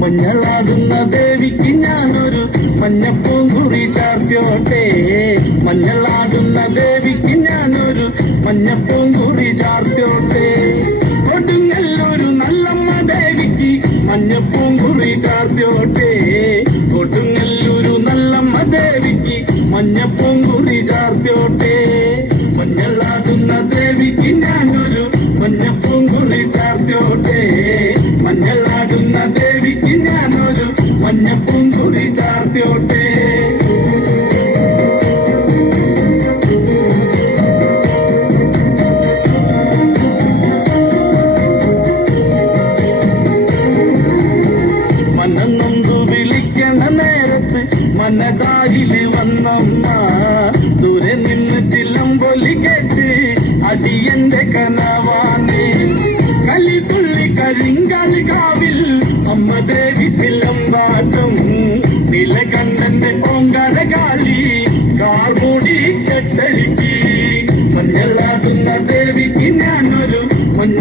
മഞ്ഞളാടുന്ന ദേവിക്ക് ഞാനൊരു മഞ്ഞപ്പൂങ്കുറി ചാർത്തിയോട്ടെ. മഞ്ഞളാടുന്ന ദേവിക്ക് ഞാനൊരു മഞ്ഞപ്പൂങ്കുറി ചാർത്തിയോട്ടെ. കൊടുങ്ങല്ലൊരു നല്ലമ്മ ദേവിക്ക് മഞ്ഞപ്പൂങ്കുറി ചാർത്തിയോട്ടെ. കൊടുങ്ങല്ലൊരു നല്ലമ്മ ദേവിക്ക് മഞ്ഞപ്പൂങ്കുറി ചാർത്തിയോട്ടെ. മഞ്ഞളാടുന്ന ദേവിക്ക് ഞാനൊരു മഞ്ഞപ്പൂങ്കുറി ചാർത്തിയോട്ടെ. മഞ്ഞളാടുന്ന ദേവിക്ക് ഞാനൊരു മഞ്ഞപ്പൂങ്കുറി ചാർത്തിയോട്ടെ. മനന്നൊന്തു വിളിക്കണ നേരത്ത് മനതാരില് വന്നമ്മ. ദൂരെ നിന്ന് ചിലമ്പൊലി കേട്ട് അടിയന്റെ കനവാണ്. കലിതുള്ളി കരിങ്കാലി കാവിൽ അമ്മ ദേവി ചിലമ്പാട്ടും. നിലകണ്ഠന്റെ പൊങ്കര കാളി കാർമൂടി കെട്ടഴിക്ക്. മഞ്ഞളാടുന്ന ദേവിക്ക് ഞാനൊരു മഞ്ഞ